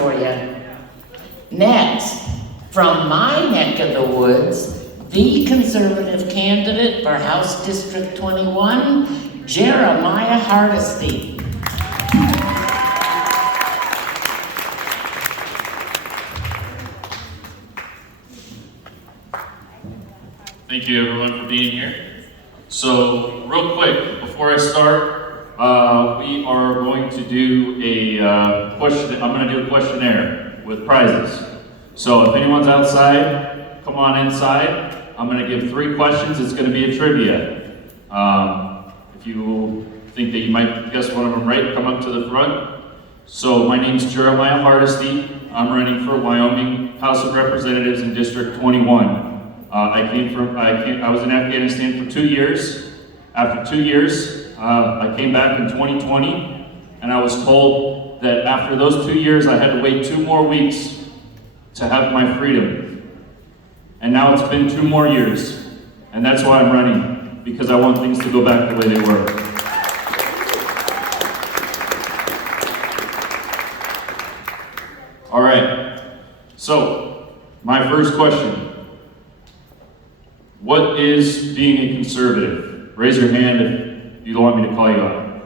for you. Next, from my neck of the woods, the conservative candidate for House District 21, Jeremiah Hardesty. Thank you everyone for being here. So real quick, before I start, we are going to do a question. I'm going to do a questionnaire with prizes. So if anyone's outside, come on inside. I'm going to give 3 questions. It's going to be a trivia. If you think that you might guess one of them right, come up to the front. So my name is Jeremiah Hardesty. I'm running for Wyoming House of Representatives in District 21. I was in Afghanistan for 2 years. After 2 years, I came back in 2020, and I was told that after those 2 years, I had to wait 2 more weeks to have my freedom. And now it's been 2 more years, and that's why I'm running, because I want things to go back the way they were. All right, so my first question. What is being a conservative? Raise your hand if you don't want me to call you out.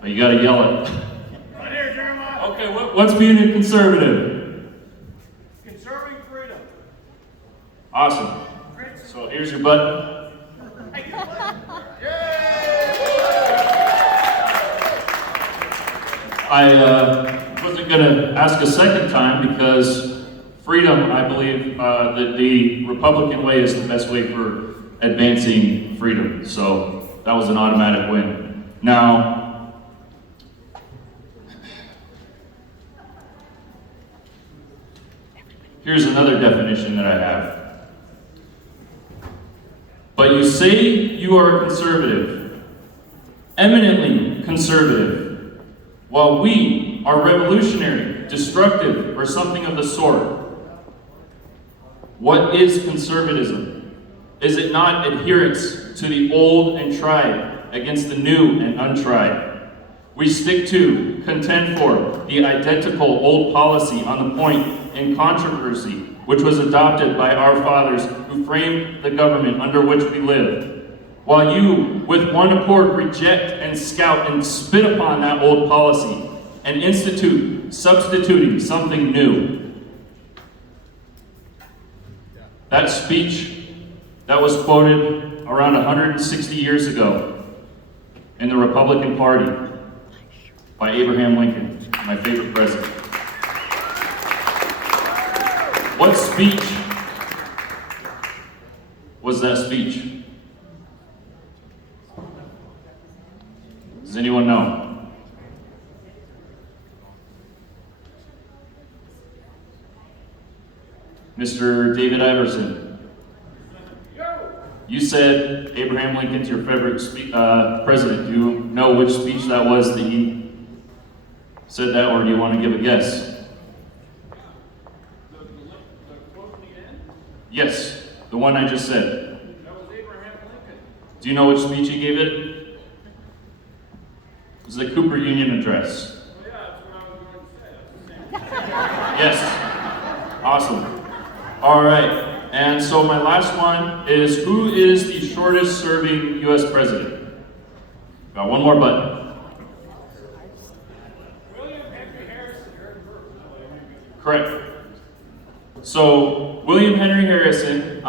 Oh, you gotta yell it. Right here, Jeremiah. Okay, what's being a conservative? Conserving freedom. Awesome. So here's your button. I wasn't gonna ask a second time because freedom, I believe that the Republican way is the best way for advancing freedom. So that was an automatic win. Now, here's another definition that I have. But you say you are a conservative, eminently conservative, while we are revolutionary, destructive, or something of the sort. What is conservatism? Is it not adherence to the old and tried against the new and untried? We stick to, contend for, the identical old policy on the point in controversy, which was adopted by our fathers who framed the government under which we live. While you, with one accord, reject and scout and spit upon that old policy and institute, substituting something new. That speech that was quoted around 160 years ago in the Republican Party by Abraham Lincoln, my favorite president. What speech was that speech? Does anyone know? Mr. David Iverson, you said Abraham Lincoln's your favorite president. Do you know which speech that was that he said that, or do you want to give a guess? The quote in the end? Yes, the one I just said. That was Abraham Lincoln. Do you know which speech he gave it? It was the Cooper Union Address. Well, yeah, that's what I was going to say. Yes. Awesome. All right. And so my last one is, who is the shortest serving U.S. president? Got one more button. William Henry Harrison. Correct. So William Henry Harrison,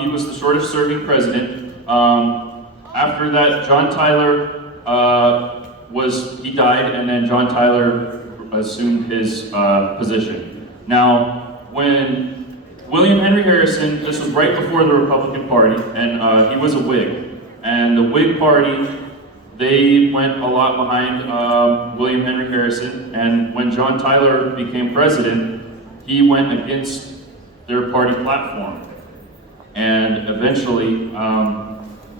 he was the shortest serving president. After that, John Tyler he died, and then John Tyler assumed his position. Now, when William Henry Harrison, this was right before the Republican Party, and he was a Whig. And the Whig Party, they went a lot behind William Henry Harrison, and when John Tyler became president, he went against their party platform. And eventually,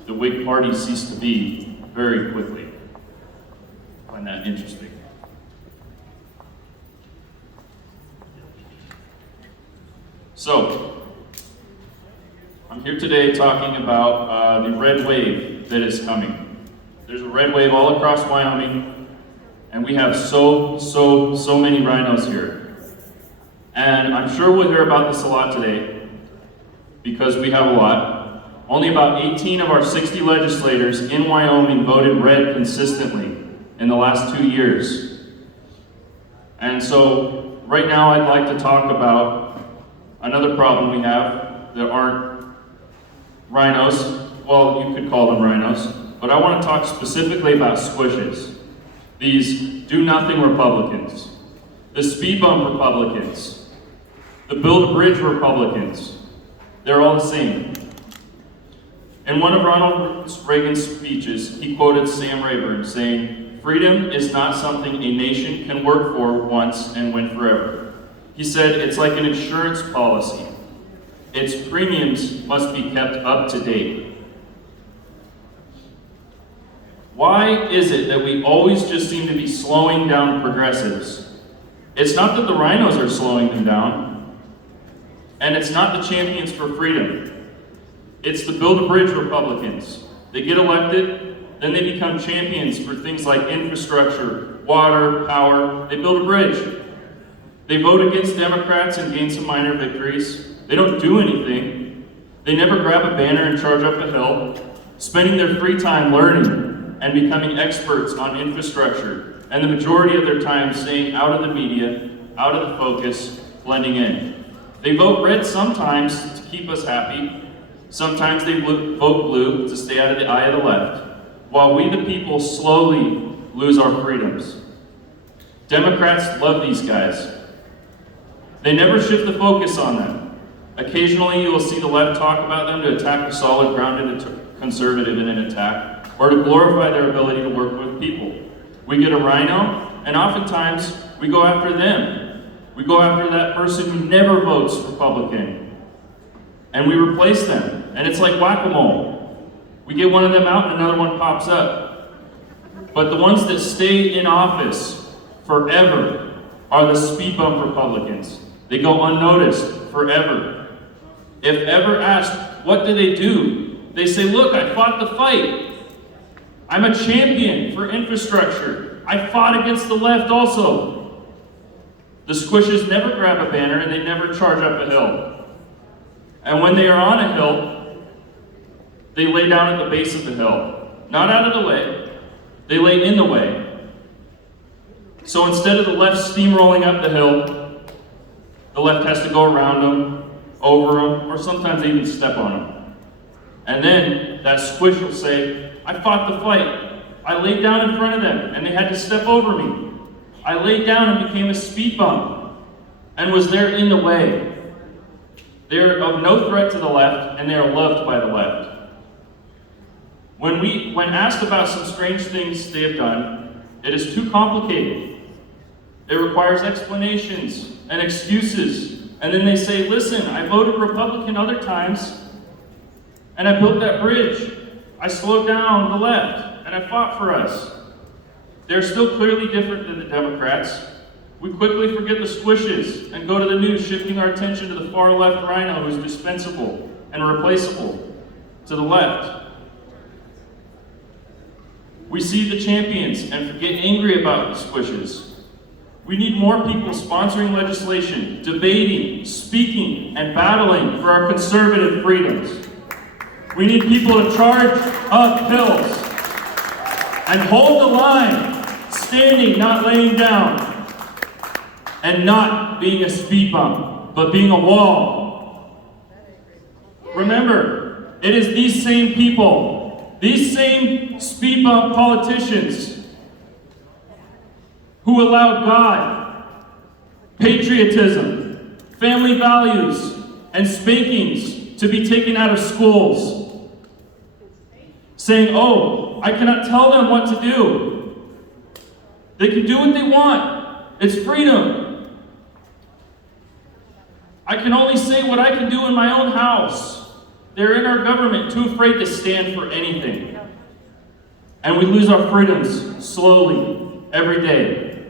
the Whig Party ceased to be very quickly. I find that interesting. So, I'm here today talking about the red wave that is coming. There's a red wave all across Wyoming, And we have so many rhinos here. And I'm sure we'll hear about this a lot today, because we have a lot. Only about 18 of our 60 legislators in Wyoming voted red consistently in the last 2 years. And so, right now I'd like to talk about another problem we have. There aren't rhinos, well, you could call them rhinos, but I want to talk specifically about squishes. These do-nothing Republicans, the speed bump Republicans, the build a bridge Republicans, they're all the same. In one of Ronald Reagan's speeches, he quoted Sam Rayburn saying, "Freedom is not something a nation can work for once and win forever." He said, "It's like an insurance policy. Its premiums must be kept up to date." Why is it that we always just seem to be slowing down progressives? It's not that the rhinos are slowing them down, and it's not the champions for freedom. It's the Build a Bridge Republicans. They get elected, then they become champions for things like infrastructure, water, power. They build a bridge. They vote against Democrats and gain some minor victories. They don't do anything. They never grab a banner and charge up a hill, spending their free time learning and becoming experts on infrastructure, and the majority of their time staying out of the media, out of the focus, blending in. They vote red sometimes to keep us happy. Sometimes they vote blue to stay out of the eye of the left, while we the people slowly lose our freedoms. Democrats love these guys. They never shift the focus on them. Occasionally you will see the left talk about them to attack the solid grounded conservative in an attack, or to glorify their ability to work with people. We get a rhino, and oftentimes we go after them. We go after that person who never votes Republican, and we replace them. And it's like whack-a-mole. We get one of them out and another one pops up. But the ones that stay in office forever are the speed bump Republicans. They go unnoticed forever. If ever asked, what do? They say, look, I fought the fight. I'm a champion for infrastructure. I fought against the left also. The squishes never grab a banner and they never charge up a hill. And when they are on a hill, they lay down at the base of the hill. Not out of the way, they lay in the way. So instead of the left steamrolling up the hill, the left has to go around them, over them, or sometimes they even step on them. And then that squish will say, I fought the fight. I laid down in front of them and they had to step over me. I laid down and became a speed bump and was there in the way. They're of no threat to the left and they are loved by the left. When asked about some strange things they have done, it is too complicated. It requires explanations and excuses. And then they say, listen, I voted Republican other times and I built that bridge. I slowed down the left and I fought for us. They're still clearly different than the Democrats. We quickly forget the squishes and go to the news, shifting our attention to the far left rhino who's dispensable and replaceable to the left. We see the champions and get angry about the squishes. We need more people sponsoring legislation, debating, speaking, and battling for our conservative freedoms. We need people to charge up hills and hold the line, standing, not laying down, and not being a speed bump, but being a wall. Remember, it is these same people, these same speed bump politicians who allowed God, patriotism, family values, and spankings to be taken out of schools, saying, oh, I cannot tell them what to do. They can do what they want. It's freedom. I can only say what I can do in my own house. They're in our government, too afraid to stand for anything. And we lose our freedoms slowly, every day.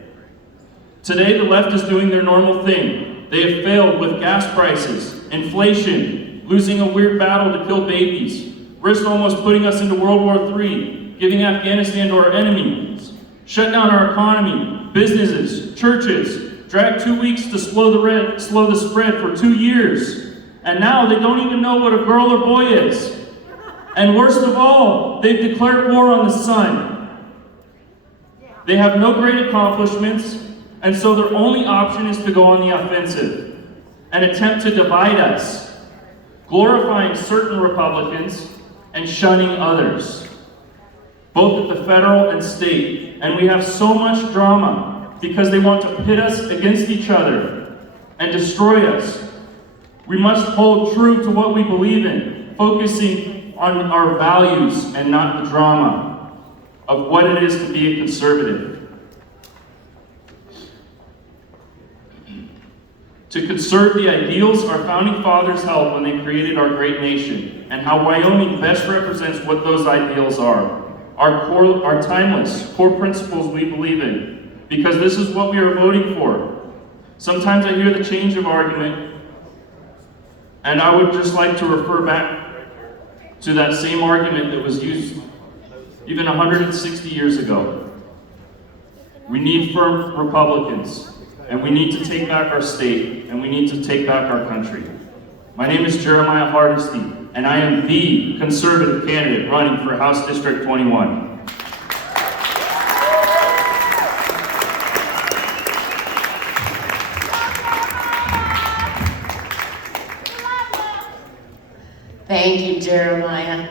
Today, the left is doing their normal thing. They have failed with gas prices, inflation, losing a weird battle to kill babies, risked almost putting us into World War III, giving Afghanistan to our enemies, shut down our economy, businesses, churches, dragged 2 weeks to slow the spread for 2 years. And now they don't even know what a girl or boy is. And worst of all, they've declared war on the sun. They have no great accomplishments, and so their only option is to go on the offensive and attempt to divide us, glorifying certain Republicans and shunning others, both at the federal and state. And we have so much drama because they want to pit us against each other and destroy us. We must hold true to what we believe in, focusing on our values and not the drama of what it is to be a conservative. To conserve the ideals our founding fathers held when they created our great nation, and how Wyoming best represents what those ideals are. Our timeless core principles we believe in, because this is what we are voting for. Sometimes I hear the change of argument, and I would just like to refer back to that same argument that was used even 160 years ago. We need firm Republicans, and we need to take back our state, and we need to take back our country. My name is Jeremiah Hardesty, and I am the conservative candidate running for House District 21. Thank you, Jeremiah.